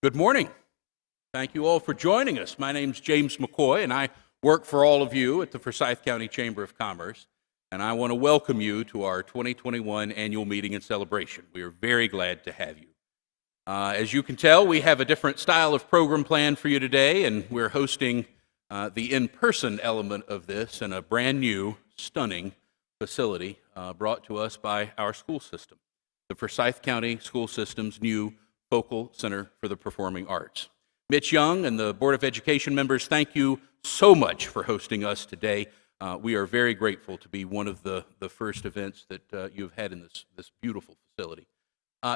Good morning. Thank you all for joining us. My name's James Mccoy, and I work for all of you at the Forsyth County Chamber of Commerce, and I want to welcome you to our 2021 annual meeting and celebration. We are very glad to have you. As you can tell, we have a different style of program planned for you today, and we're hosting the in-person element of this in a brand new, stunning facility brought to us by our school system, the Forsyth County School System's new Focal Center for the Performing Arts. Mitch Young and the Board of Education members, thank you so much for hosting us today. We are very grateful to be one of the first events that you've had in this beautiful facility.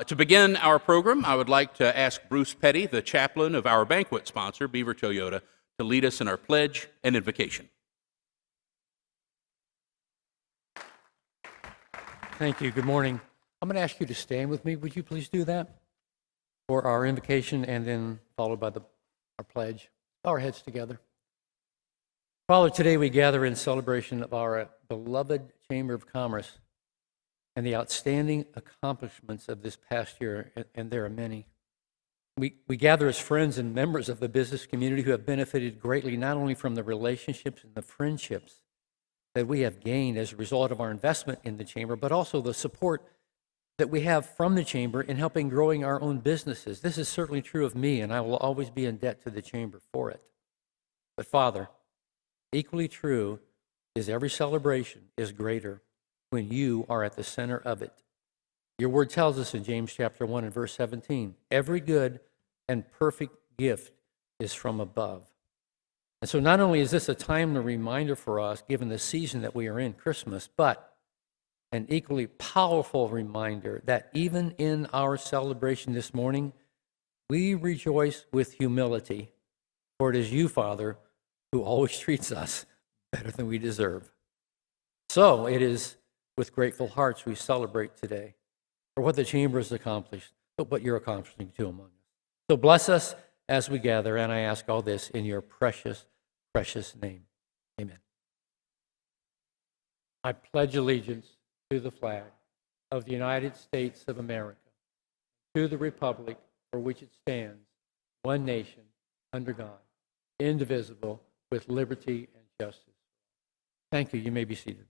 To begin our program, I would like to ask Bruce Petty, the chaplain of our banquet sponsor, Beaver Toyota, to lead us in our pledge and invocation. Thank you. Good morning. I'm going to ask you to stand with me. Would you please do that for our invocation and then followed by our pledge? Bow our heads together. Father, today we gather in celebration of our beloved Chamber of Commerce and the outstanding accomplishments of this past year, and there are many. We gather as friends and members of the business community who have benefited greatly not only from the relationships and the friendships that we have gained as a result of our investment in the Chamber, but also the support that we have from the Chamber in helping growing our own businesses. This is certainly true of me, and I will always be in debt to the Chamber for it. But Father, equally true is every celebration is greater when you are at the center of it. Your word tells us in James chapter 1 and verse 17, every good and perfect gift is from above. And so not only is this a timely reminder for us, given the season that we are in, Christmas, but an equally powerful reminder that even in our celebration this morning, we rejoice with humility, for it is you, Father, who always treats us better than we deserve. So it is with grateful hearts we celebrate today for what the Chamber has accomplished, but what you're accomplishing too among us. So bless us as we gather, and I ask all this in your precious, precious name. Amen. I pledge allegiance to the flag of the United States of America, to the republic for which it stands, one nation, under God, indivisible, with liberty and justice. Thank you. You may be seated.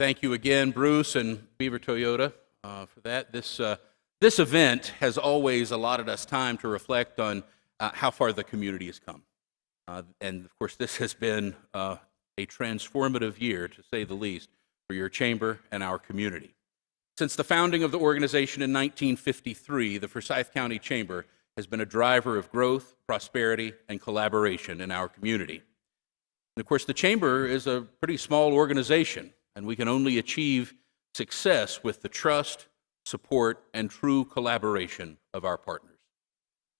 Thank you again, Bruce and Beaver Toyota, for that. This event has always allotted us time to reflect on how far the community has come. And of course, this has been a transformative year, to say the least, for your chamber and our community. Since the founding of the organization in 1953, the Forsyth County Chamber has been a driver of growth, prosperity, and collaboration in our community. And of course, the Chamber is a pretty small organization, and we can only achieve success with the trust, support, and true collaboration of our partners.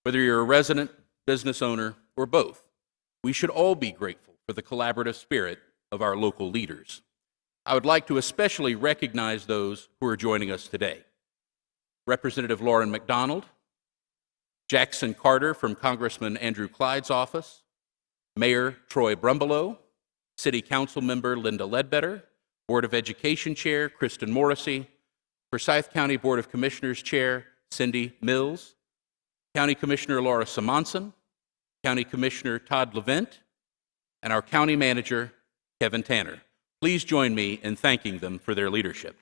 Whether you're a resident, business owner, or both, we should all be grateful for the collaborative spirit of our local leaders. I would like to especially recognize those who are joining us today. Representative Lauren McDonald, Jackson Carter from Congressman Andrew Clyde's office, Mayor Troy Brumbelow, City Council Member Linda Ledbetter, Board of Education Chair Kristen Morrissey, Forsyth County Board of Commissioners Chair Cindy Mills, County Commissioner Laura Simonson, County Commissioner Todd Levent, and our County Manager, Kevin Tanner. Please join me in thanking them for their leadership.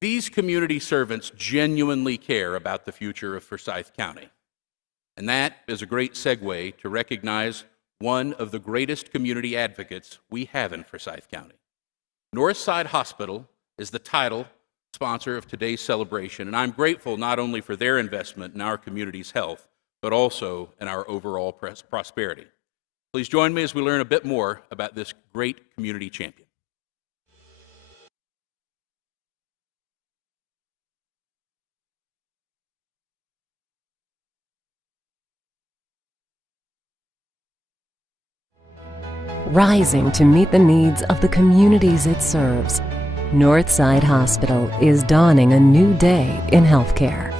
These community servants genuinely care about the future of Forsyth County. And that is a great segue to recognize one of the greatest community advocates we have in Forsyth County. Northside Hospital is the title sponsor of today's celebration, and I'm grateful not only for their investment in our community's health, but also in our overall prosperity. Please join me as we learn a bit more about this great community champion. Rising to meet the needs of the communities it serves, Northside Hospital is dawning a new day in healthcare.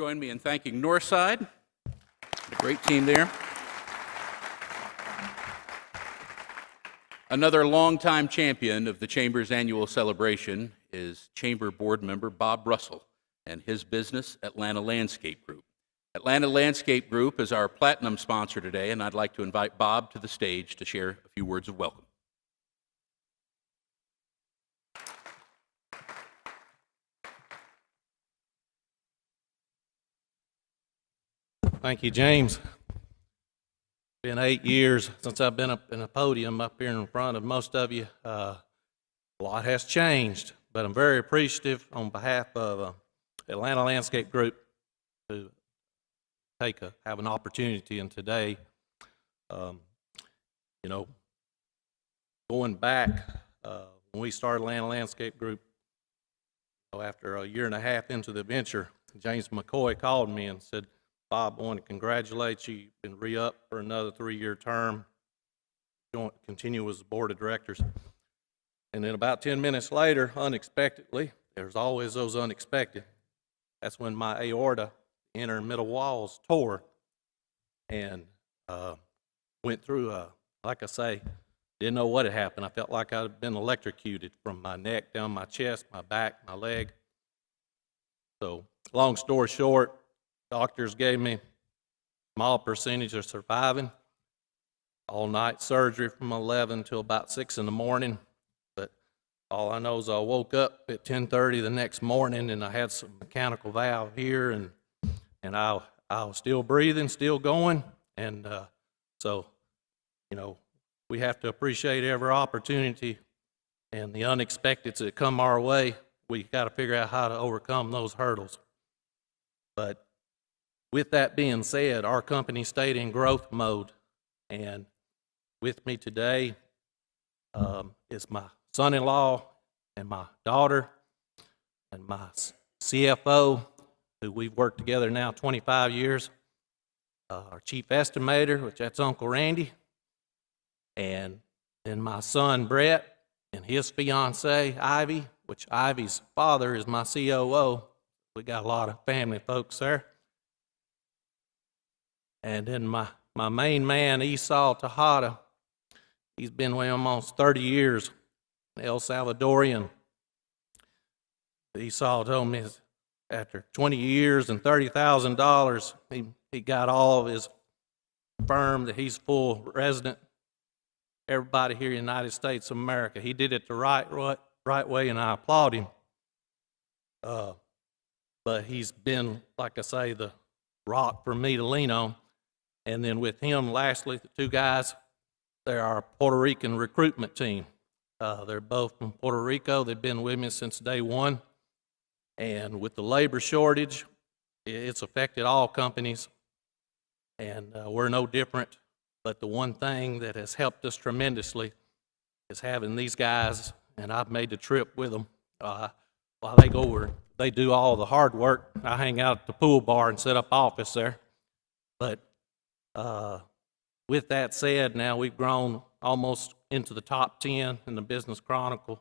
Join me in thanking Northside, a great team there. Another longtime champion of the Chamber's annual celebration is Chamber Board member Bob Russell and his business, Atlanta Landscape Group. Atlanta Landscape Group is our platinum sponsor today, and I'd like to invite Bob to the stage to share a few words of welcome. Thank you, James. Been 8 years since I've been up in a podium up here in front of most of you. A lot has changed, but I'm very appreciative on behalf of Atlanta Landscape Group to have an opportunity. And today, going back when we started Atlanta Landscape Group, after a year and a half into the venture, James Mccoy called me and said, "Bob, I want to congratulate you. You've been re-up for another 3-year term. Continue as the board of directors." And then about 10 minutes later, unexpectedly, there's always those unexpected. That's when my aorta, inner and middle walls, tore, and went through like I say, didn't know what had happened. I felt like I'd been electrocuted from my neck down my chest, my back, my leg. So long story short, doctors gave me a small percentage of surviving. All-night surgery from 11 till about 6 in the morning. But all I know is I woke up at 10:30 the next morning, and I had some mechanical valve here, and I was still breathing, still going. And so, we have to appreciate every opportunity and the unexpecteds that come our way. We got to figure out how to overcome those hurdles. But with that being said, our company stayed in growth mode, and with me today is my son-in-law and my daughter and my CFO, who we've worked together now 25 years, our chief estimator, which that's Uncle Randy, and then my son Brett and his fiancee Ivy, which Ivy's father is my COO. We got a lot of family folks there. And then my main man, Esau Tejada, he's been with almost 30 years, El Salvadorian. Esau told me after 20 years and $30,000, he got all of his firm that he's full resident. Everybody here in the United States of America. He did it the right way, and I applaud him. But he's been, like I say, the rock for me to lean on. And then with him, lastly, the two guys, they're our Puerto Rican recruitment team. They're both from Puerto Rico. They've been with me since day one. And with the labor shortage, it's affected all companies, and we're no different. But the one thing that has helped us tremendously is having these guys, and I've made the trip with them. While they go over, they do all the hard work. I hang out at the pool bar and set up office there. But with that said, now we've grown almost into the top 10 in the Business Chronicle.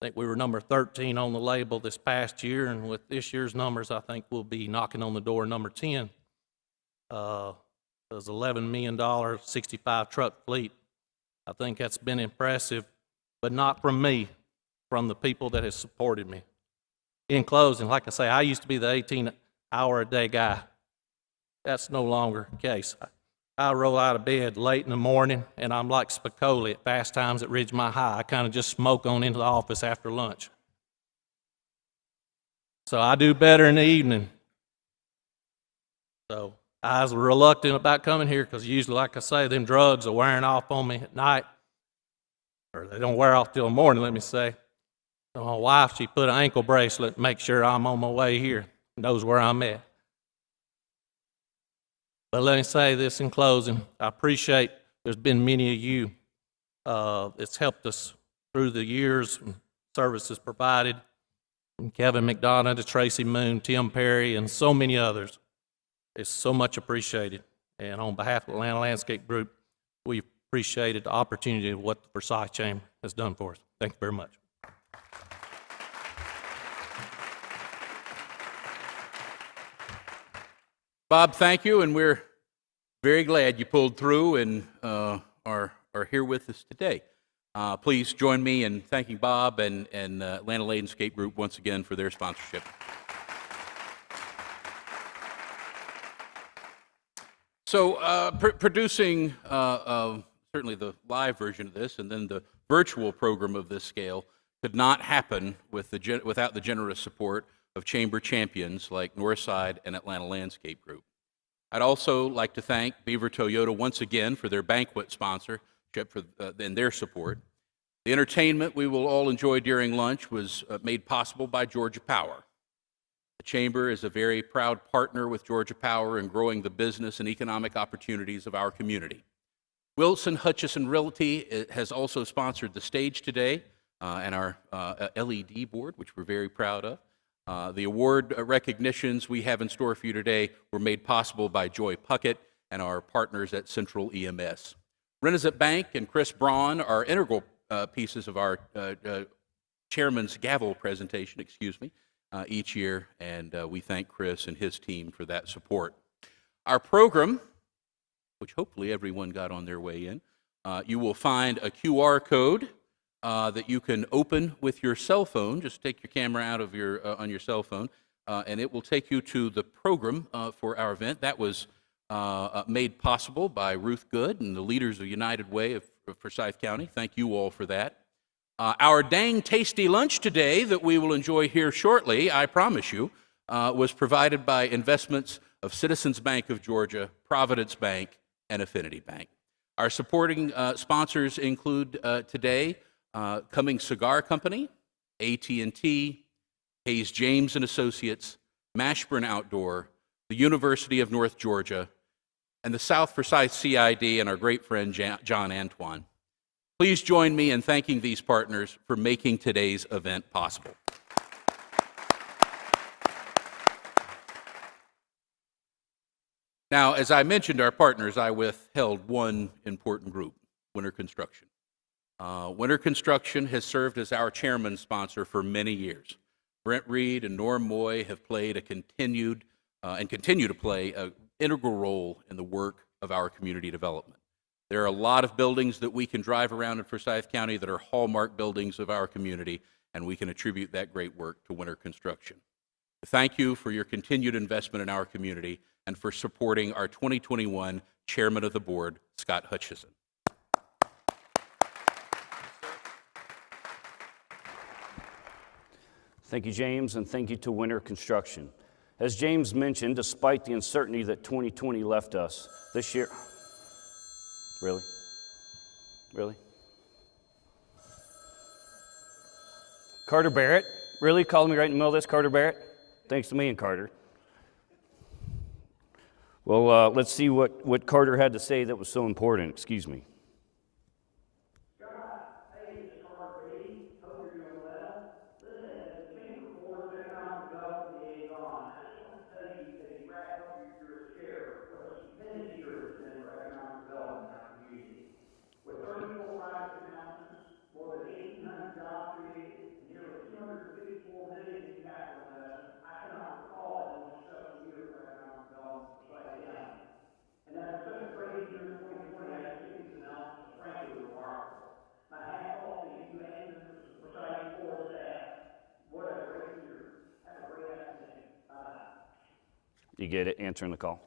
I think we were number 13 on the label this past year, and with this year's numbers, I think we'll be knocking on the door number 10. It was $11 million, 65 truck fleet. I think that's been impressive, but not from me, from the people that have supported me. In closing, like I say, I used to be the 18-hour-a-day guy. That's no longer the case. I roll out of bed late in the morning, and I'm like Spicoli at Fast Times at Ridgemont High. I kind of just smoke on into the office after lunch. So I do better in the evening. So I was reluctant about coming here because usually, like I say, them drugs are wearing off on me at night. Or they don't wear off till the morning, let me say. So my wife, she put an ankle bracelet to make sure I'm on my way here, knows where I'm at. But let me say this in closing. I appreciate there's been many of you that's helped us through the years and services provided, from Kevin McDonough to Tracy Moon, Tim Perry, and so many others. It's so much appreciated. And on behalf of the Atlanta Landscape Group, we appreciated the opportunity of what the Versailles Chamber has done for us. Thank you very much. Bob, thank you, and we're very glad you pulled through and are here with us today. Please join me in thanking Bob and Atlanta Landscape Group once again for their sponsorship. So producing certainly the live version of this and then the virtual program of this scale could not happen without the generous support of chamber champions like Northside and Atlanta Landscape Group. I'd also like to thank Beaver Toyota once again for their banquet sponsorship and their support. The entertainment we will all enjoy during lunch was made possible by Georgia Power. The Chamber is a very proud partner with Georgia Power in growing the business and economic opportunities of our community. Wilson Hutchison Realty has also sponsored the stage today and our LED board, which we're very proud of. The award recognitions we have in store for you today were made possible by Joy Puckett and our partners at Central EMS. Renazet Bank and Chris Braun are integral pieces of our chairman's gavel presentation, each year, and we thank Chris and his team for that support. Our program, which hopefully everyone got on their way in, you will find a QR code that you can open with your cell phone. Just take your camera out of on your cell phone, and it will take you to the program for our event. That was made possible by Ruth Good and the leaders of United Way of Forsyth County. Thank you all for that. Our dang tasty lunch today that we will enjoy here shortly, I promise you, was provided by investments of Citizens Bank of Georgia, Providence Bank, and Affinity Bank. Our supporting sponsors include today Cummings Cigar Company, AT&T, Hayes James and Associates, Mashburn Outdoor, the University of North Georgia, and the South Forsyth CID and our great friend John Antoine. Please join me in thanking these partners for making today's event possible. Now, as I mentioned our partners, I withheld one important group, Winter Construction. Winter Construction has served as our chairman's sponsor for many years. Brent Reed and Norm Moy have played and continue to play an integral role in the work of our community development. There are a lot of buildings that we can drive around in Forsyth County that are hallmark buildings of our community, and we can attribute that great work to Winter Construction. Thank you for your continued investment in our community and for supporting our 2021 Chairman of the Board, Scott Hutchison. Thank you, James, and thank you to Winter Construction. As James mentioned, despite the uncertainty that 2020 left us this year, Really? Carter Barrett? Really? Calling me right in the middle of this, Carter Barrett? Thanks to me and Carter. Well, let's see what Carter had to say that was so important. Excuse me. You get it? Answering the call.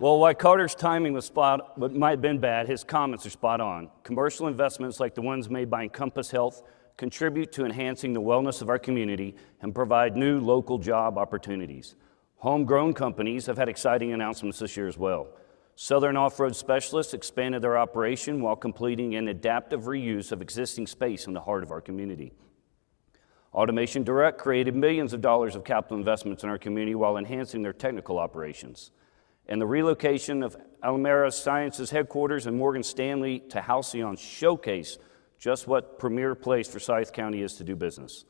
Well, while Carter's timing was but might have been bad, his comments are spot on. Commercial investments like the ones made by Encompass Health contribute to enhancing the wellness of our community and provide new local job opportunities. Homegrown companies have had exciting announcements this year as well. Southern Off-Road Specialists expanded their operation while completing an adaptive reuse of existing space in the heart of our community. Automation Direct created millions of dollars of capital investments in our community while enhancing their technical operations. And the relocation of Alameda Sciences headquarters and Morgan Stanley to Halcyon showcase just what premier place Forsyth County is to do business.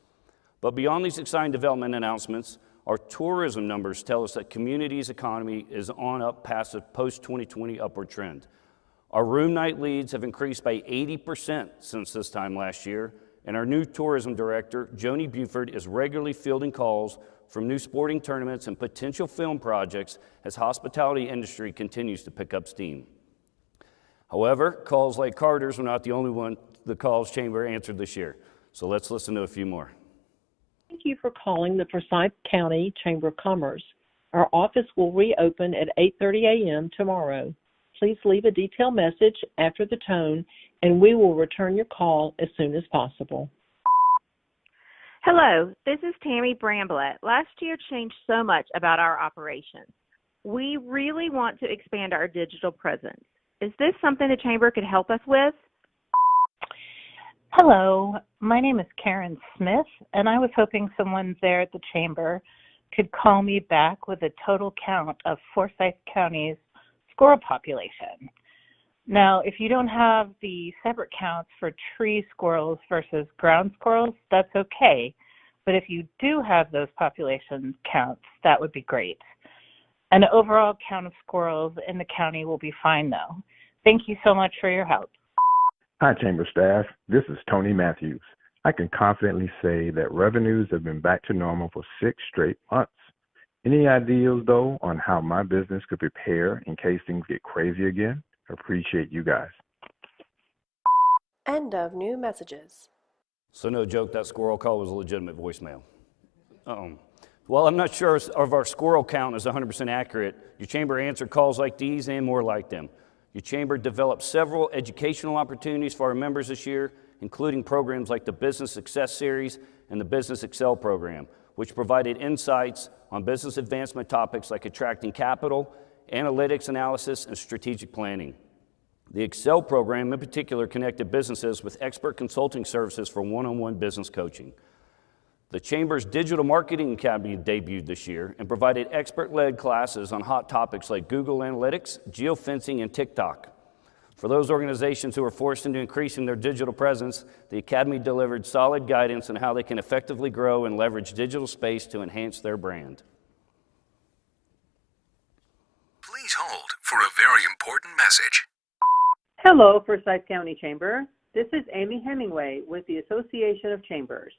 But beyond these exciting development announcements, our tourism numbers tell us that community's economy is on up past a post-2020 upward trend. Our room night leads have increased by 80% since this time last year, and our new tourism director, Joni Buford, is regularly fielding calls from new sporting tournaments and potential film projects as hospitality industry continues to pick up steam. However, calls like Carter's were not the calls Chamber answered this year. So let's listen to a few more. Thank you for calling the Forsyth County Chamber of Commerce. Our office will reopen at 8:30 a.m. tomorrow. Please leave a detailed message after the tone, and we will return your call as soon as possible. Hello, this is Tammy Bramblett. Last year changed so much about our operations. We really want to expand our digital presence. Is this something the Chamber could help us with? Hello, my name is Karen Smith, and I was hoping someone there at the Chamber could call me back with a total count of Forsyth County's squirrel population. Now, if you don't have the separate counts for tree squirrels versus ground squirrels, that's okay. But if you do have those population counts, that would be great. An overall count of squirrels in the county will be fine, though. Thank you so much for your help. Hi, Chamber staff. This is Tony Matthews. I can confidently say that revenues have been back to normal for 6 straight months. Any ideas, though, on how my business could prepare in case things get crazy again? Appreciate you guys. End of new messages. So no joke, that squirrel call was a legitimate voicemail. Well, I'm not sure if our squirrel count is 100% accurate. Your Chamber answered calls like these and more like them. Your Chamber developed several educational opportunities for our members this year, including programs like the Business Success Series and the Business Excel program, which provided insights on business advancement topics like attracting capital, analytics analysis, and strategic planning. The Excel program in particular connected businesses with expert consulting services for one-on-one business coaching. The Chamber's Digital Marketing Academy debuted this year and provided expert-led classes on hot topics like Google Analytics, geofencing, and TikTok. For those organizations who are forced into increasing their digital presence, the Academy delivered solid guidance on how they can effectively grow and leverage digital space to enhance their brand. Please hold for a very important message. Hello, Forsyth County Chamber. This is Amy Hemingway with the Association of Chambers.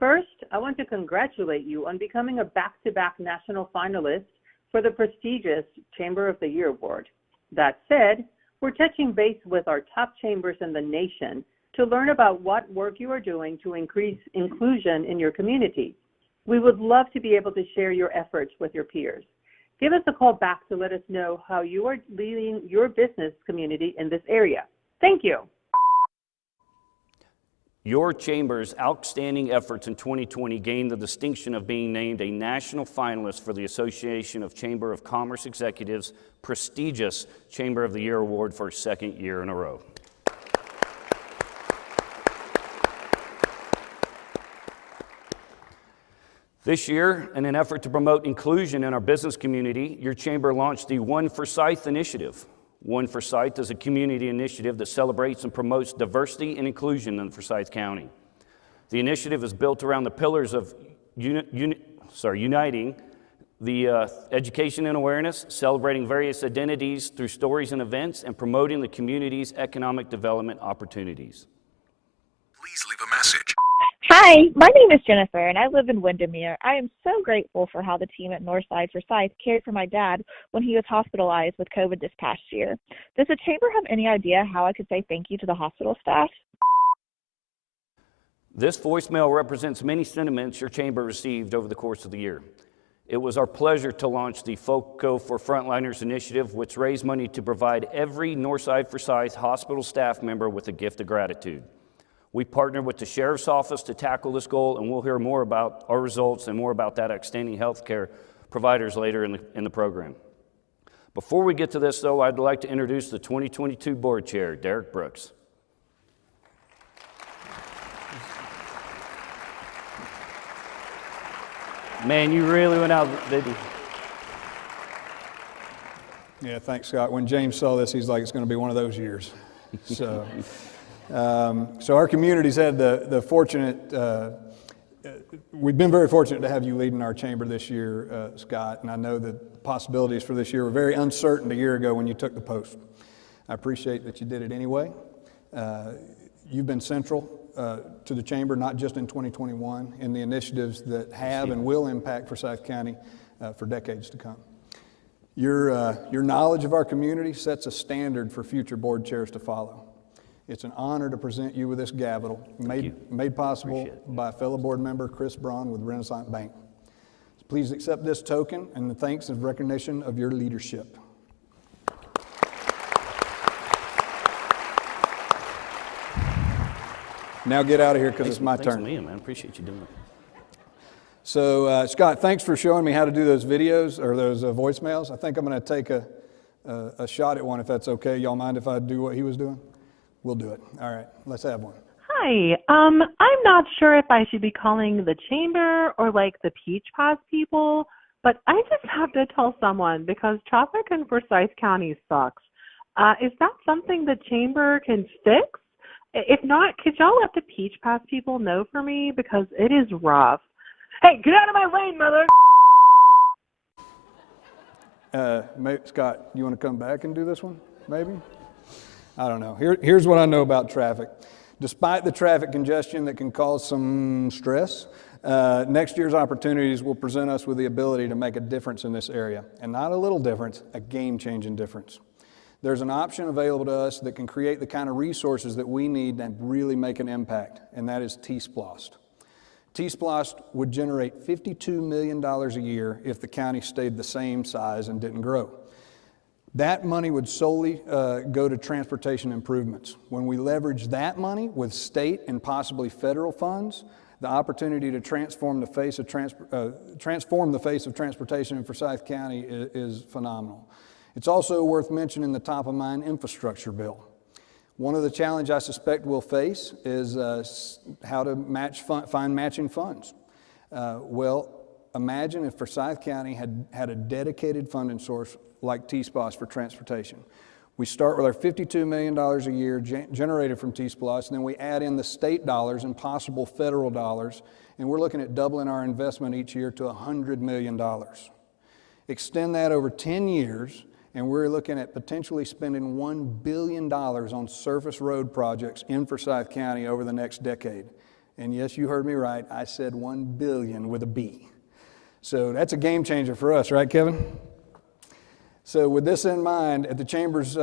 First, I want to congratulate you on becoming a back-to-back national finalist for the prestigious Chamber of the Year Award. That said, we're touching base with our top chambers in the nation to learn about what work you are doing to increase inclusion in your community. We would love to be able to share your efforts with your peers. Give us a call back to let us know how you are leading your business community in this area. Thank you. Your Chamber's outstanding efforts in 2020 gained the distinction of being named a national finalist for the Association of Chamber of Commerce Executives' prestigious Chamber of the Year Award for a second year in a row. This year, in an effort to promote inclusion in our business community, your Chamber launched the One Forsyth initiative. One Forsyth is a community initiative that celebrates and promotes diversity and inclusion in Forsyth County. The initiative is built around the pillars of uniting the education and awareness, celebrating various identities through stories and events, and promoting the community's economic development opportunities. Please leave a message. Hi, my name is Jennifer, and I live in Windermere. I am so grateful for how the team at Northside Forsyth cared for my dad when he was hospitalized with COVID this past year. Does the Chamber have any idea how I could say thank you to the hospital staff? This voicemail represents many sentiments your Chamber received over the course of the year. It was our pleasure to launch the FOCO for Frontliners initiative, which raised money to provide every Northside Forsyth hospital staff member with a gift of gratitude. We partnered with the Sheriff's Office to tackle this goal, and we'll hear more about our results and more about that outstanding health care providers later in the program. Before we get to this, though, I'd like to introduce the 2022 Board Chair, Derek Brooks. Man, you really went out, didn't you? Yeah, thanks, Scott. When James saw this, he's like, it's going to be one of those years. So, so our community's had the fortunate, we've been very fortunate to have you leading our chamber this year, Scott, and I know the possibilities for this year were very uncertain a year ago when you took the post. I appreciate that you did it anyway. You've been central to the Chamber, not just in 2021, in the initiatives that have and will impact Forsyth County for decades to come. Your knowledge of our community sets a standard for future board chairs to follow. It's an honor to present you with this gavel, made possible by fellow board member Chris Braun with Renaissance Bank. Please accept this token and the thanks and recognition of your leadership. Now get out of here because it's my turn. Thanks to me, man. Appreciate you doing it. So, Scott, thanks for showing me how to do those videos or those voicemails. I think I'm going to take a shot at one if that's okay. Y'all mind if I do what he was doing? We'll do it. All right, let's have one. Hi. I'm not sure if I should be calling the chamber or like the Peach Pass people, but I just have to tell someone because traffic in Forsyth County sucks. Is that something the chamber can fix? If not, could y'all let the Peach Pass people know for me because it is rough. Hey, get out of my lane, mother! Scott, you want to come back and do this one, maybe? I don't know. Here's what I know about traffic. Despite the traffic congestion that can cause some stress, next year's opportunities will present us with the ability to make a difference in this area. And not a little difference, a game-changing difference. There's an option available to us that can create the kind of resources that we need to really make an impact, and that is T-Splost. T-Splost would generate $52 million a year if the county stayed the same size and didn't grow. That money would solely go to transportation improvements. When we leverage that money with state and possibly federal funds, the opportunity to transform the face of transportation in Forsyth County is phenomenal. It's also worth mentioning the top-of-mind infrastructure bill. One of the challenges I suspect we'll face is how to find matching funds. Well, imagine if Forsyth County had a dedicated funding source like T-Splost for transportation. We start with our $52 million a year generated from T-Splost, and then we add in the state dollars and possible federal dollars, and we're looking at doubling our investment each year to $100 million. Extend that over 10 years, and we're looking at potentially spending $1 billion on surface road projects in Forsyth County over the next decade. And yes, you heard me right, I said $1 billion with a B. So that's a game changer for us, right, Kevin? So with this in mind, at the Chamber's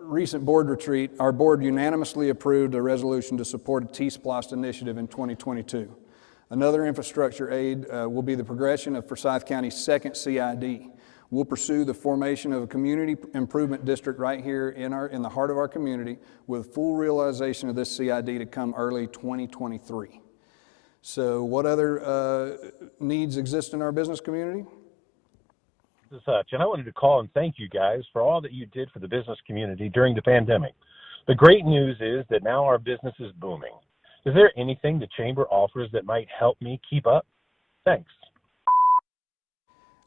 recent board retreat, our board unanimously approved a resolution to support a T-Splost initiative in 2022. Another infrastructure aid will be the progression of Forsyth County's second CID. We'll pursue the formation of a community improvement district right here in the heart of our community with full realization of this CID to come early 2023. So what other needs exist in our business community? As such, and I wanted to call and thank you guys for all that you did for the business community during the pandemic. The great news is that now our business is booming. Is there anything the Chamber offers that might help me keep up? Thanks.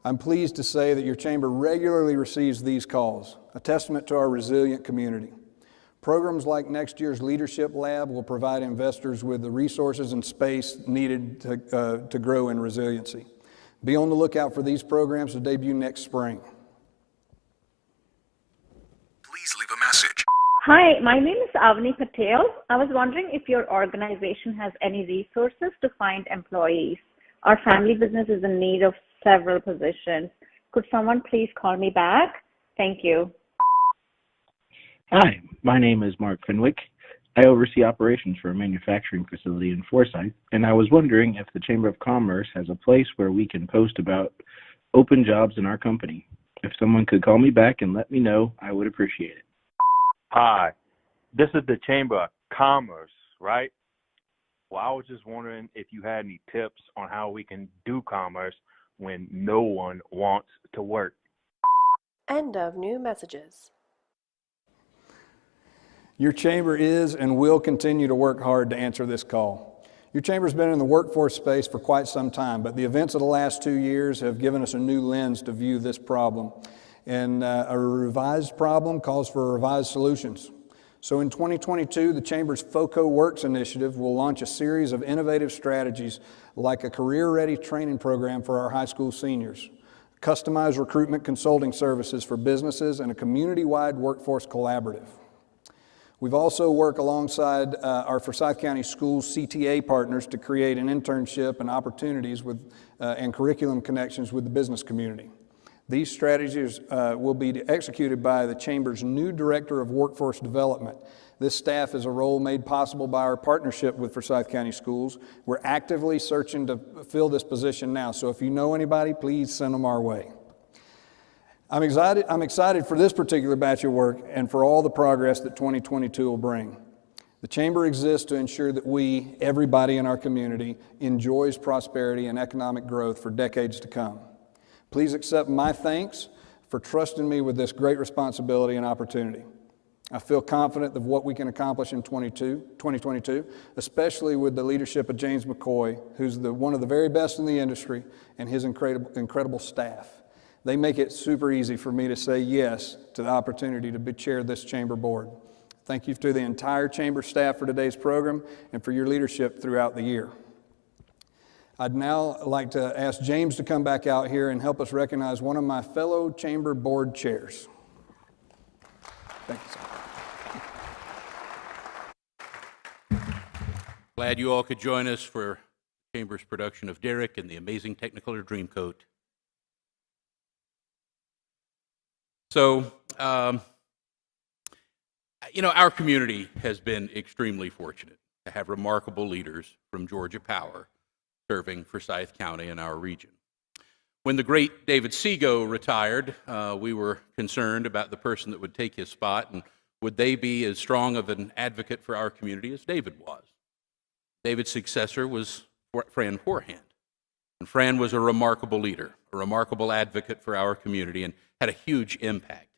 I'm pleased to say that your Chamber regularly receives these calls, a testament to our resilient community. Programs like next year's Leadership Lab will provide investors with the resources and space needed to grow in resiliency. Be on the lookout for these programs to debut next spring. Please leave a message. Hi, my name is Avani Patel. I was wondering if your organization has any resources to find employees. Our family business is in need of several positions. Could someone please call me back? Thank you. Hi, my name is Mark Fenwick. I oversee operations for a manufacturing facility in Forsyth, and I was wondering if the Chamber of Commerce has a place where we can post about open jobs in our company. If someone could call me back and let me know, I would appreciate it. Hi, this is the Chamber of Commerce, right? Well, I was just wondering if you had any tips on how we can do commerce when no one wants to work. End of new messages. Your Chamber is and will continue to work hard to answer this call. Your Chamber's been in the workforce space for quite some time, but the events of the last 2 years have given us a new lens to view this problem. And a revised problem calls for revised solutions. So in 2022, the Chamber's FOCO Works initiative will launch a series of innovative strategies like a career-ready training program for our high school seniors, customized recruitment consulting services for businesses, and a community-wide workforce collaborative. We've also worked alongside our Forsyth County Schools CTA partners to create an internship and opportunities with, and curriculum connections with the business community. These strategies will be executed by the Chamber's new Director of Workforce Development. This staff is a role made possible by our partnership with Forsyth County Schools. We're actively searching to fill this position now, so if you know anybody, please send them our way. I'm excited for this particular batch of work and for all the progress that 2022 will bring. The Chamber exists to ensure that we, everybody in our community, enjoys prosperity and economic growth for decades to come. Please accept my thanks for trusting me with this great responsibility and opportunity. I feel confident of what we can accomplish in 2022, especially with the leadership of James Mccoy, who's one of the very best in the industry, and his incredible staff. They make it super easy for me to say yes to the opportunity to chair this Chamber board. Thank you to the entire Chamber staff for today's program and for your leadership throughout the year. I'd now like to ask James to come back out here and help us recognize one of my fellow Chamber board chairs. Thank you, sir. Glad you all could join us for Chamber's production of Derek and the Amazing Technicolor Dreamcoat. So, you know, our community has been extremely fortunate to have remarkable leaders from Georgia Power serving Forsyth County and our region. When the great David Seago retired, we were concerned about the person that would take his spot, and would they be as strong of an advocate for our community as David was. David's successor was Fran Forehand, and Fran was a remarkable leader, a remarkable advocate for our community, and had a huge impact.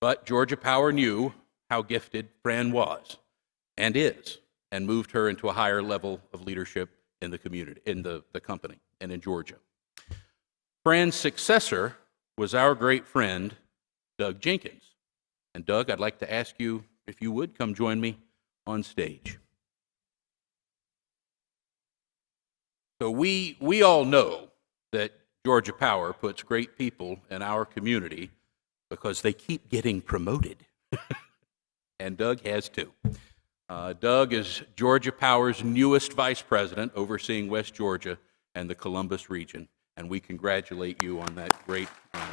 But Georgia Power knew how gifted Fran was and is, and moved her into a higher level of leadership in the community, in the company, and in Georgia. Fran's successor was our great friend, Doug Jenkins. And Doug, I'd like to ask you if you would come join me on stage. So we all know that Georgia Power puts great people in our community because they keep getting promoted. And Doug has too. Doug is Georgia Power's newest vice president overseeing West Georgia and the Columbus region, and we congratulate you on that great honor.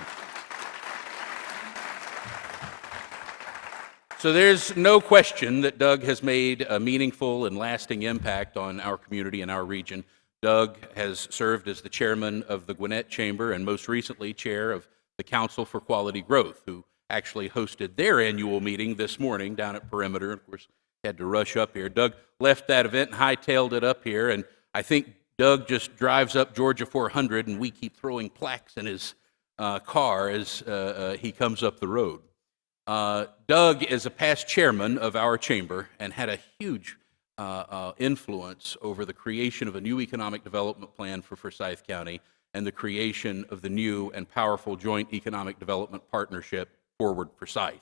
So there's no question that Doug has made a meaningful and lasting impact on our community and our region. Doug has served as the chairman of the Gwinnett Chamber and most recently chair of the Council for Quality Growth, who actually hosted their annual meeting this morning down at Perimeter. Of course, had to rush up here. Doug left that event and hightailed it up here, and I think Doug just drives up Georgia 400, and we keep throwing plaques in his car as he comes up the road. Doug is a past chairman of our chamber and had a huge influence over the creation of a new economic development plan for Forsyth County and the creation of the new and powerful joint economic development partnership, Forward Forsyth.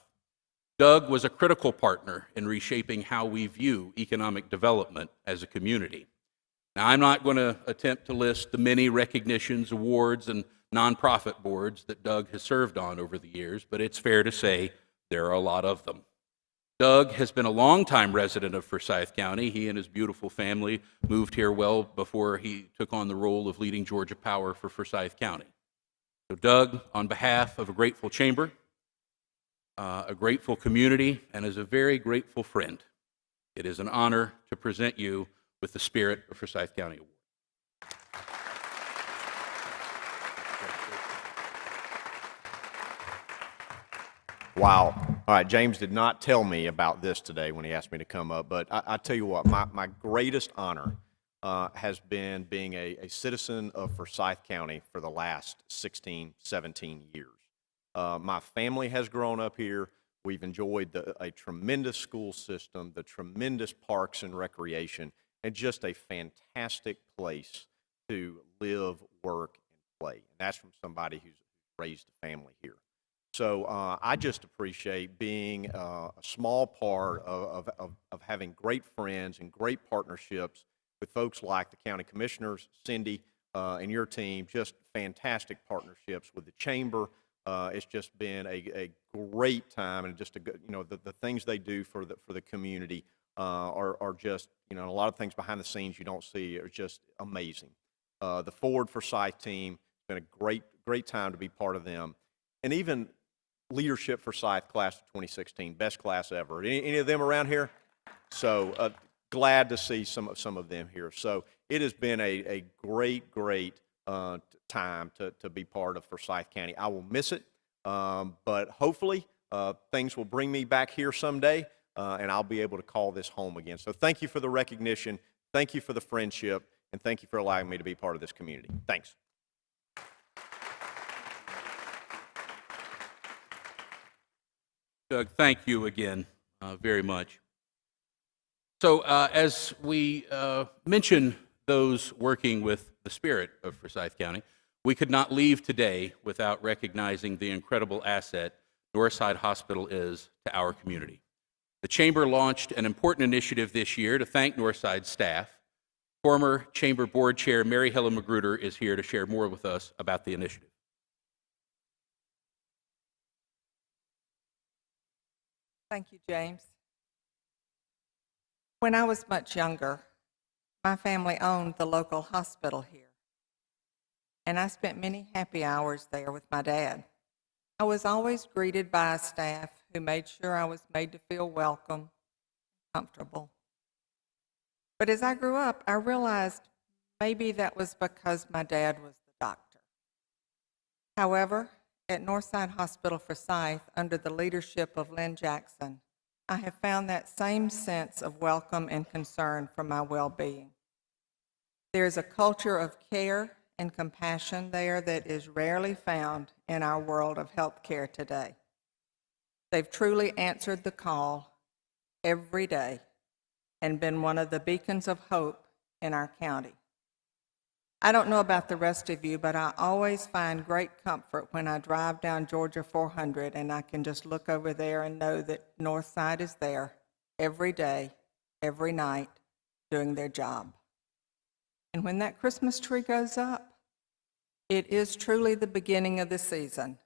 Doug was a critical partner in reshaping how we view economic development as a community. Now, I'm not going to attempt to list the many recognitions, awards, and nonprofit boards that Doug has served on over the years, but it's fair to say there are a lot of them. Doug has been a longtime resident of Forsyth County. He and his beautiful family moved here well before he took on the role of leading Georgia Power for Forsyth County. So Doug, on behalf of a grateful chamber, a grateful community, and as a very grateful friend, it is an honor to present you with the Spirit of Forsyth County Award. Wow. All right, James did not tell me about this today when he asked me to come up, but I tell you what, my greatest honor has been being a citizen of Forsyth County for the last 16, 17 years. My family has grown up here. We've enjoyed a tremendous school system, the tremendous parks and recreation, and just a fantastic place to live, work, and play. And that's from somebody who's raised a family here. So I just appreciate being a small part of having great friends and great partnerships with folks like the county commissioners, Cindy, and your team, just fantastic partnerships with the chamber, It's just been a great time, and just the things they do for the community are just, a lot of things behind the scenes you don't see are just amazing. The Forward Forsyth team, it's been a great time to be part of them, and even Leadership Forsyth class of 2016, best class ever. Any of them around here? So glad to see some of them here. So it has been a great time to be part of Forsyth County. I will miss it, but hopefully things will bring me back here someday, and I'll be able to call this home again. So thank you for the recognition, thank you for the friendship, and thank you for allowing me to be part of this community. Thanks. Doug, thank you again very much. So as we mention those working with the spirit of Forsyth County, we could not leave today without recognizing the incredible asset Northside Hospital is to our community. The Chamber launched an important initiative this year to thank Northside staff. Former Chamber Board Chair Mary Helen Magruder is here to share more with us about the initiative. Thank you, James. When I was much younger, my family owned the local hospital here, and I spent many happy hours there with my dad. I was always greeted by a staff who made sure I was made to feel welcome, comfortable. But as I grew up, I realized maybe that was because my dad was the doctor. However, at Northside Hospital Forsyth, under the leadership of Lynn Jackson, I have found that same sense of welcome and concern for my well-being. There is a culture of care and compassion there that is rarely found in our world of healthcare today. They've truly answered the call every day and been one of the beacons of hope in our county. I don't know about the rest of you, but I always find great comfort when I drive down Georgia 400 and I can just look over there and know that Northside is there every day, every night, doing their job. And when that Christmas tree goes up, it is truly the beginning of the season,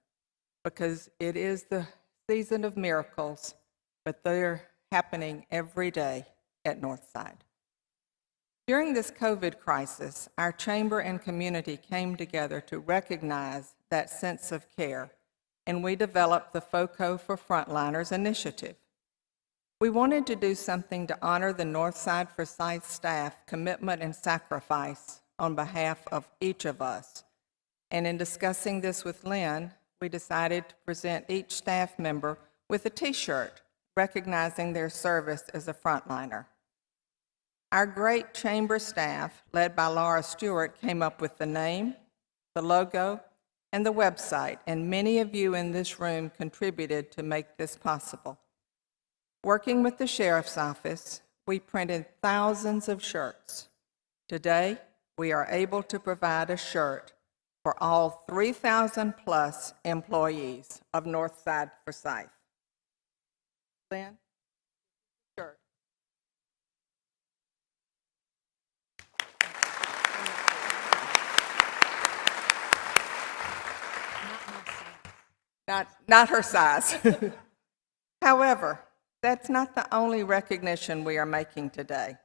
because it is the season of miracles, but they're happening every day at Northside. During this COVID crisis, our chamber and community came together to recognize that sense of care, and we developed the FOCO for Frontliners initiative. We wanted to do something to honor the Northside Forsyth staff commitment and sacrifice on behalf of each of us. And in discussing this with Lynn, we decided to present each staff member with a t-shirt recognizing their service as a frontliner. Our great chamber staff, led by Laura Stewart, came up with the name, the logo, and the website, and many of you in this room contributed to make this possible. Working with the Sheriff's Office, we printed thousands of shirts. Today, we are able to provide a shirt for all 3,000 plus employees of Northside Forsyth. Lynn? Shirt. Not her size. However, that's not the only recognition we are making today.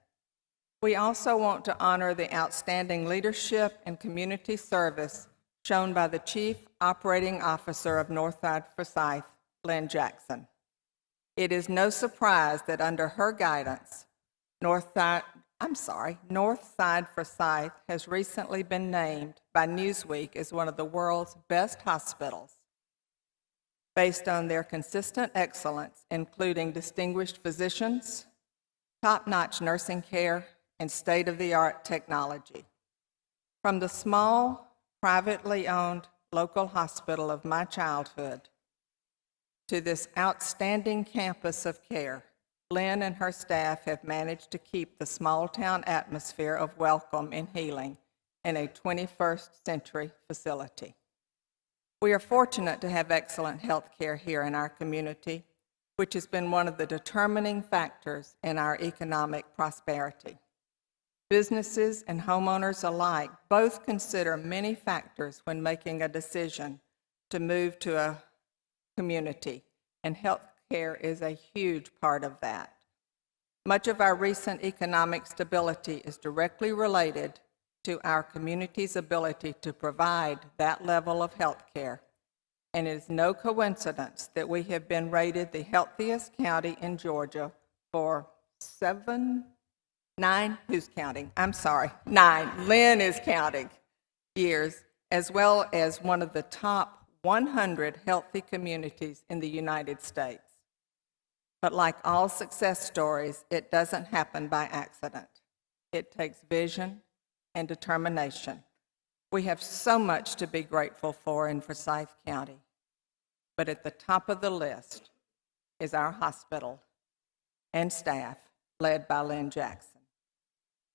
We also want to honor the outstanding leadership and community service shown by the Chief Operating Officer of Northside Forsyth, Lynn Jackson. It is no surprise that under her guidance, Northside Forsyth has recently been named by Newsweek as one of the world's best hospitals, based on their consistent excellence, including distinguished physicians, top-notch nursing care, and state-of-the-art technology. From the small, privately owned local hospital of my childhood to this outstanding campus of care, Lynn and her staff have managed to keep the small-town atmosphere of welcome and healing in a 21st century facility. We are fortunate to have excellent health care here in our community, which has been one of the determining factors in our economic prosperity. Businesses and homeowners alike both consider many factors when making a decision to move to a community, and healthcare is a huge part of that. Much of our recent economic stability is directly related to our community's ability to provide that level of health care. And it is no coincidence that we have been rated the healthiest county in Georgia for 9, who's counting? I'm sorry, 9, Lynn is counting, years, as well as one of the top 100 healthy communities in the United States. But like all success stories, it doesn't happen by accident. It takes vision and determination. We have so much to be grateful for in Forsyth County, but at the top of the list is our hospital and staff, led by Lynn Jackson.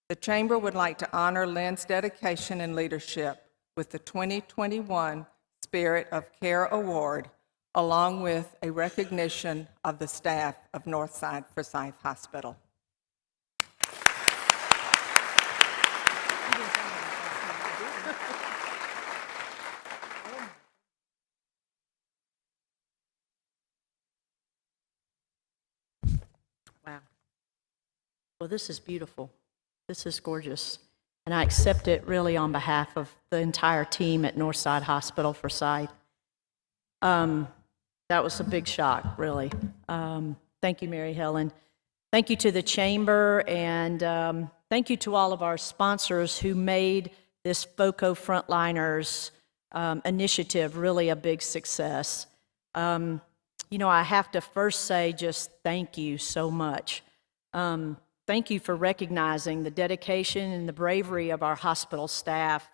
The Chamber would like to honor Lynn's dedication and leadership with the 2021 Spirit of Care Award, along with a recognition of the staff of Northside Forsyth Hospital. Wow. Well, this is beautiful. This is gorgeous. And I accept it really on behalf of the entire team at Northside Hospital Forsyth. That was a big shock, really. Thank you, Mary Helen. Thank you to the Chamber, and thank you to all of our sponsors who made this FOCO Frontliners initiative really a big success. You know, I have to first say just thank you so much. Thank you for recognizing the dedication and the bravery of our hospital staff,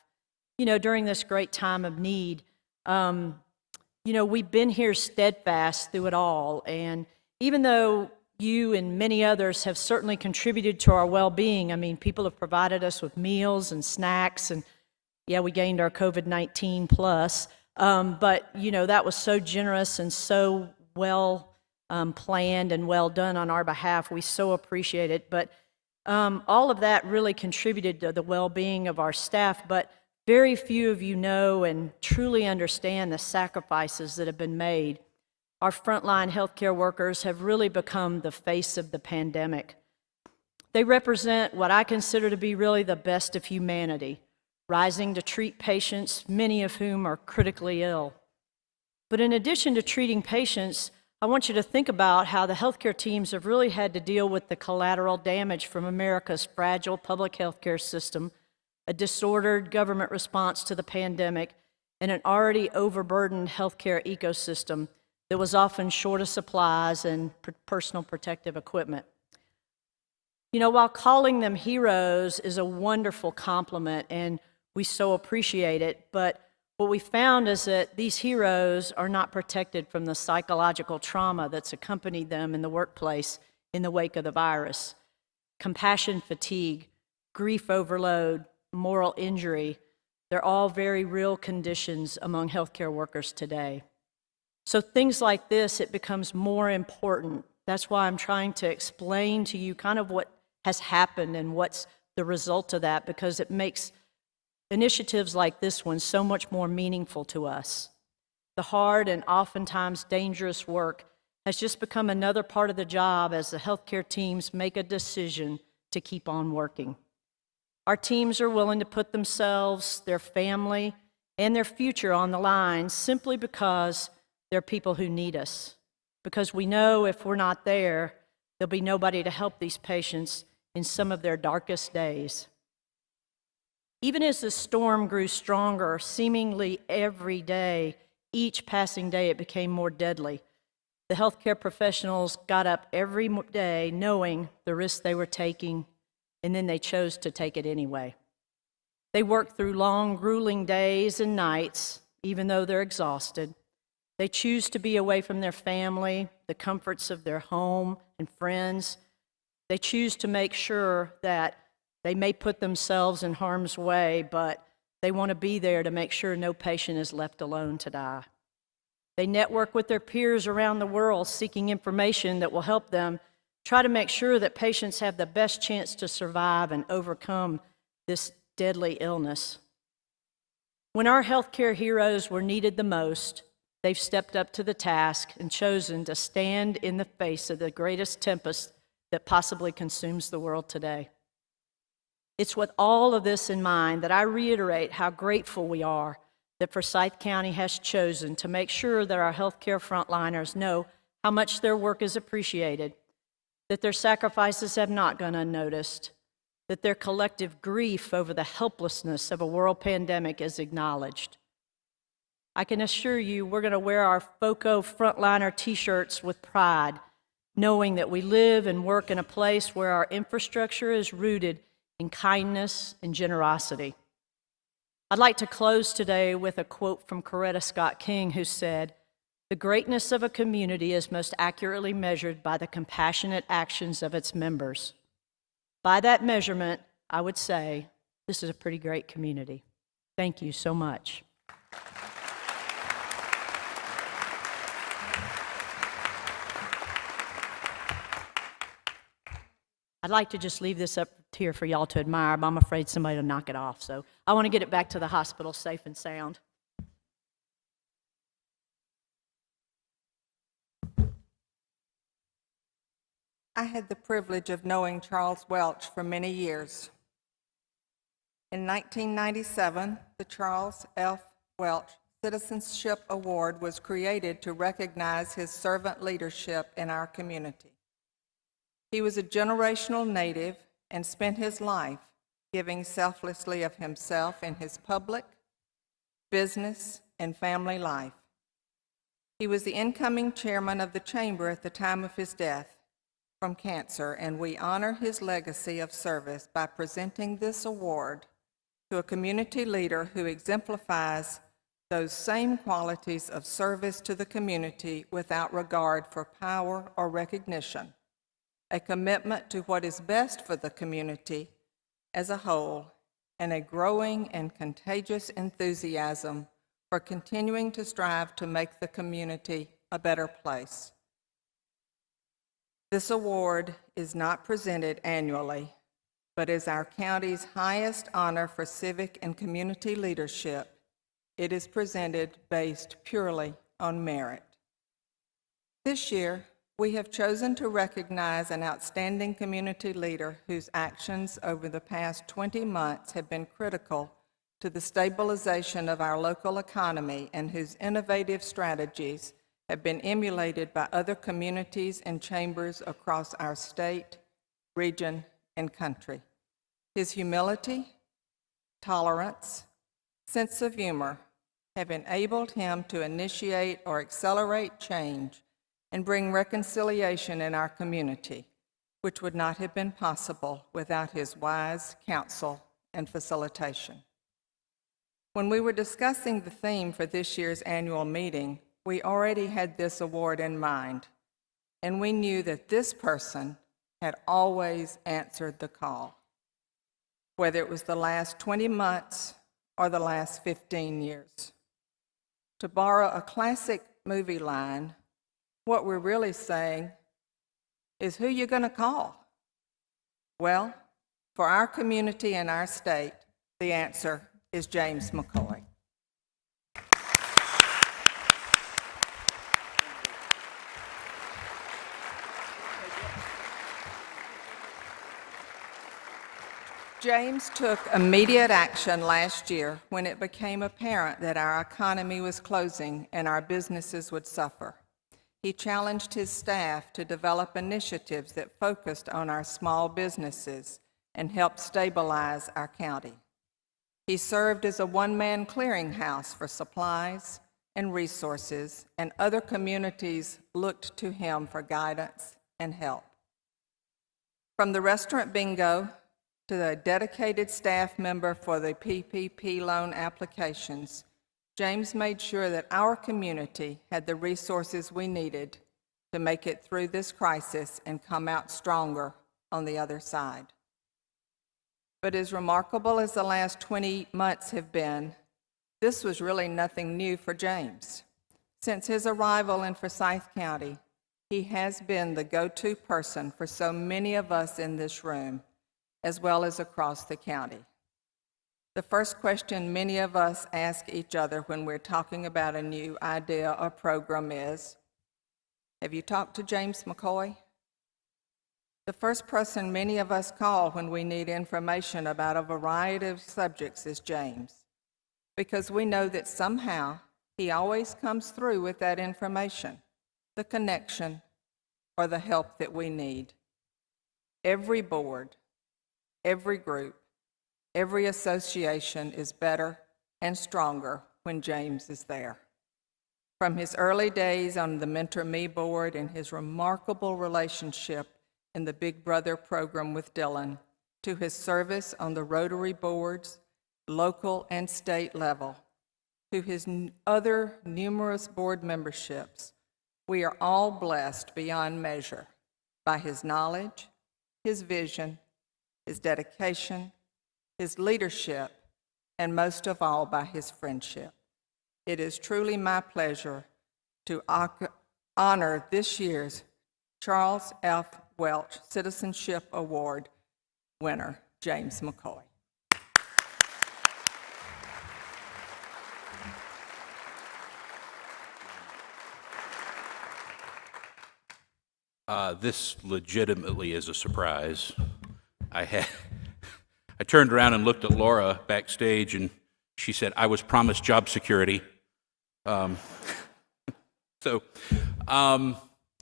you know, during this great time of need. You know, we've been here steadfast through it all, and even though you and many others have certainly contributed to our well-being, I mean, people have provided us with meals and snacks, and yeah, we gained our COVID-19 plus, but, you know, that was so generous and so well planned and well done on our behalf. We so appreciate it. But all of that really contributed to the well-being of our staff, but very few of you know and truly understand the sacrifices that have been made. Our frontline healthcare workers have really become the face of the pandemic. They represent what I consider to be really the best of humanity, rising to treat patients, many of whom are critically ill. But in addition to treating patients, I want you to think about how the healthcare teams have really had to deal with the collateral damage from America's fragile public healthcare system, a disordered government response to the pandemic, and an already overburdened healthcare ecosystem that was often short of supplies and personal protective equipment. You know, while calling them heroes is a wonderful compliment, and we so appreciate it, but what we found is that these heroes are not protected from the psychological trauma that's accompanied them in the workplace in the wake of the virus. Compassion fatigue, grief overload, moral injury, they're all very real conditions among healthcare workers today. So things like this, it becomes more important. That's why I'm trying to explain to you kind of what has happened and what's the result of that, because it makes initiatives like this one so much more meaningful to us. The hard and oftentimes dangerous work has just become another part of the job as the healthcare teams make a decision to keep on working. Our teams are willing to put themselves, their family, and their future on the line simply because they're people who need us. Because we know if we're not there, there'll be nobody to help these patients in some of their darkest days. Even as the storm grew stronger, seemingly every day, each passing day, it became more deadly. The healthcare professionals got up every day knowing the risk they were taking, and then they chose to take it anyway. They worked through long, grueling days and nights, even though they're exhausted. They choose to be away from their family, the comforts of their home and friends. They choose to make sure that they may put themselves in harm's way, but they want to be there to make sure no patient is left alone to die. They network with their peers around the world seeking information that will help them try to make sure that patients have the best chance to survive and overcome this deadly illness. When our healthcare heroes were needed the most, They've stepped up to the task and chosen to stand in the face of the greatest tempest that possibly consumes the world today. It's with all of this in mind that I reiterate how grateful we are that Forsyth County has chosen to make sure that our healthcare frontliners know how much their work is appreciated, that their sacrifices have not gone unnoticed, that their collective grief over the helplessness of a world pandemic is acknowledged. I can assure you we're going to wear our FOCO Frontliner t-shirts with pride, knowing that we live and work in a place where our infrastructure is rooted in kindness and generosity. I'd like to close today with a quote from Coretta Scott King, who said, "The greatness of a community is most accurately measured by the compassionate actions of its members." By that measurement, I would say this is a pretty great community. Thank you so much. I'd like to just leave this up here for y'all to admire, but I'm afraid somebody will knock it off. So I want to get it back to the hospital safe and sound. I had the privilege of knowing Charles Welch for many years. In 1997, the Charles F. Welch Citizenship Award was created to recognize his servant leadership in our community. He was a generational native and spent his life giving selflessly of himself in his public, business, and family life. He was the incoming chairman of the chamber at the time of his death from cancer, and we honor his legacy of service by presenting this award to a community leader who exemplifies those same qualities of service to the community without regard for power or recognition, a commitment to what is best for the community as a whole, and a growing and contagious enthusiasm for continuing to strive to make the community a better place. This award is not presented annually, but is our county's highest honor for civic and community leadership. It is presented based purely on merit. This year, we have chosen to recognize an outstanding community leader whose actions over the past 20 months have been critical to the stabilization of our local economy and whose innovative strategies have been emulated by other communities and chambers across our state, region, and country. His humility, tolerance, sense of humor have enabled him to initiate or accelerate change and bring reconciliation in our community, which would not have been possible without his wise counsel and facilitation. When we were discussing the theme for this year's annual meeting, we already had this award in mind, and we knew that this person had always answered the call, whether it was the last 20 months or the last 15 years. To borrow a classic movie line, what we're really saying is, who you going to call? Well, for our community and our state, the answer is James Mccoy. James took immediate action last year when it became apparent that our economy was closing and our businesses would suffer. He challenged his staff to develop initiatives that focused on our small businesses and helped stabilize our county. He served as a one-man clearinghouse for supplies and resources, and other communities looked to him for guidance and help. From the restaurant bingo to the dedicated staff member for the PPP loan applications, James made sure that our community had the resources we needed to make it through this crisis and come out stronger on the other side. But as remarkable as the last 20 months have been, this was really nothing new for James. Since his arrival in Forsyth County, he has been the go-to person for so many of us in this room, as well as across the county. The first question many of us ask each other when we're talking about a new idea or program is, have you talked to James Mccoy? The first person many of us call when we need information about a variety of subjects is James, because we know that somehow he always comes through with that information, the connection, or the help that we need. Every board, every group, every association is better and stronger when James is there. From his early days on the Mentor Me board and his remarkable relationship in the Big Brother program with Dylan, to his service on the Rotary boards, local and state level, to his other numerous board memberships, we are all blessed beyond measure by his knowledge, his vision, his dedication, his leadership, and most of all by his friendship. It is truly my pleasure to honor this year's Charles F. Welch Citizenship Award winner, James Mccoy. This legitimately is a surprise. I turned around and looked at Laura backstage, and she said, I was promised job security. It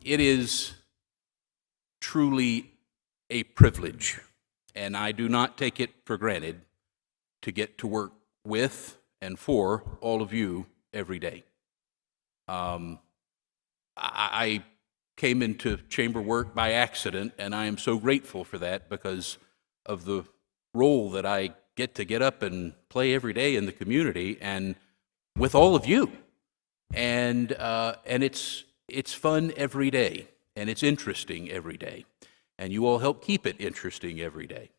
is truly a privilege, and I do not take it for granted to get to work with and for all of you every day. I came into chamber work by accident, and I am so grateful for that because of the role that I get up and play every day in the community and with all of you. And it's fun every day, and it's interesting every day, and you all help keep it interesting every day.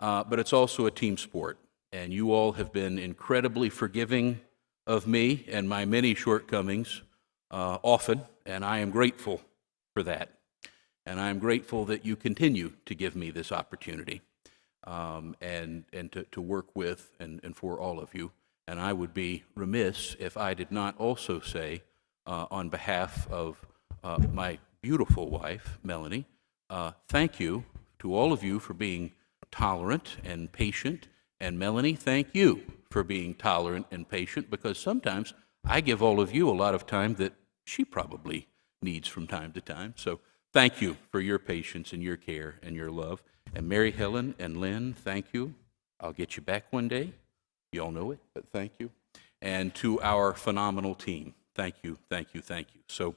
But it's also a team sport, and you all have been incredibly forgiving of me and my many shortcomings often, and I am grateful for that. And I am grateful that you continue to give me this opportunity and to work with and for all of you. And I would be remiss if I did not also say, on behalf of my beautiful wife, Melanie, thank you to all of you for being tolerant and patient. And Melanie, thank you for being tolerant and patient, because sometimes I give all of you a lot of time that she probably needs from time to time. So thank you for your patience and your care and your love. And Mary Helen and Lynn, thank you. I'll get you back one day. You all know it, but thank you. And to our phenomenal team, thank you, thank you, thank you. So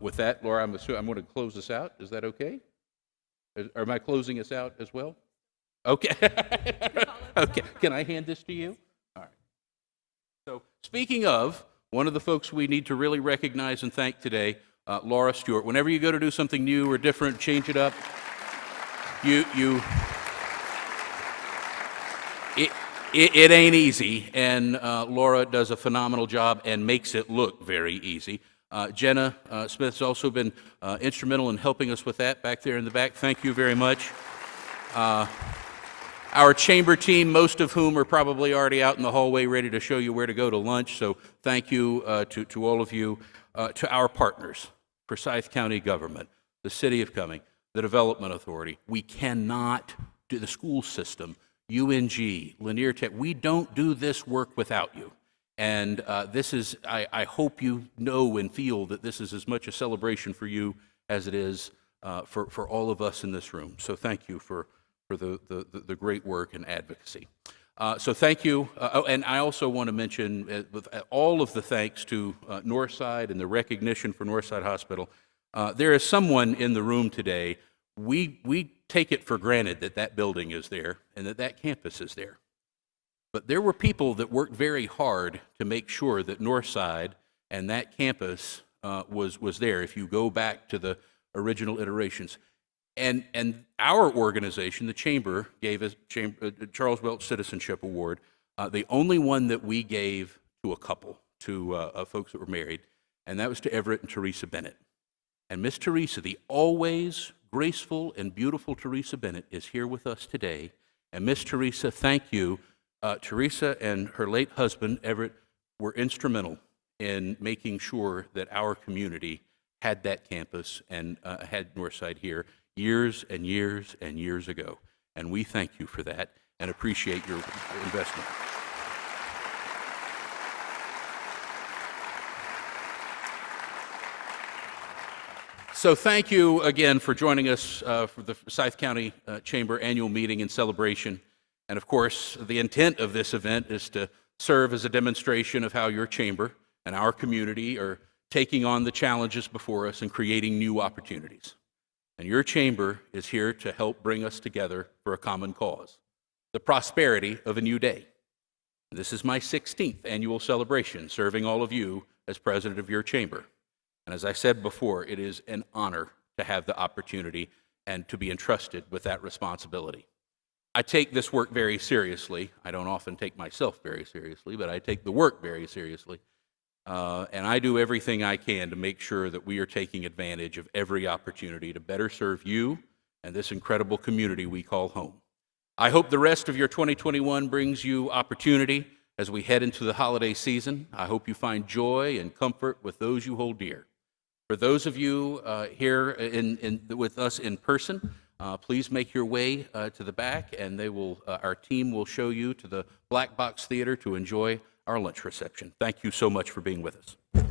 with that, Laura, I'm going to close this out. Is that okay? Or am I closing us out as well? Okay. Okay. Can I hand this to you? All right. So speaking of, one of the folks we need to really recognize and thank today, Laura Stewart. Whenever you go to do something new or different, change it up, it ain't easy, and Laura does a phenomenal job and makes it look very easy. Jenna Smith's also been instrumental in helping us with that back there in the back. Thank you very much. Our chamber team, most of whom are probably already out in the hallway ready to show you where to go to lunch, so thank you to all of you. To our partners, Forsyth County Government, the City of Cumming, the Development Authority. We cannot do the school system, UNG, Lanier Tech. We don't do this work without you. And this is, I hope you know and feel that this is as much a celebration for you as it is for all of us in this room. So thank you for the great work and advocacy. So thank you. And I also want to mention, with all of the thanks to Northside and the recognition for Northside Hospital, there is someone in the room today, we take it for granted that that building is there and that campus is there. But there were people that worked very hard to make sure that Northside and that campus was there, if you go back to the original iterations. And our organization, the Chamber, gave us Charles Welch Citizenship Award, the only one that we gave to a couple, to folks that were married, and that was to Everett and Teresa Bennett. And Miss Teresa, the always graceful and beautiful Teresa Bennett, is here with us today. And Miss Teresa, thank you. Teresa and her late husband, Everett, were instrumental in making sure that our community had that campus and had Northside here years and years and years ago. And we thank you for that and appreciate your investment. So thank you again for joining us for the Forsyth County Chamber Annual Meeting and Celebration. And of course, the intent of this event is to serve as a demonstration of how your chamber and our community are taking on the challenges before us and creating new opportunities. And your chamber is here to help bring us together for a common cause, the prosperity of a new day. This is my 16th annual celebration, serving all of you as president of your chamber. And as I said before, it is an honor to have the opportunity and to be entrusted with that responsibility. I take this work very seriously. I don't often take myself very seriously, but I take the work very seriously. And I do everything I can to make sure that we are taking advantage of every opportunity to better serve you and this incredible community we call home. I hope the rest of your 2021 brings you opportunity as we head into the holiday season. I hope you find joy and comfort with those you hold dear. For those of you here with us in person, please make your way to the back, and our team will show you to the Black Box Theater to enjoy our lunch reception. Thank you so much for being with us.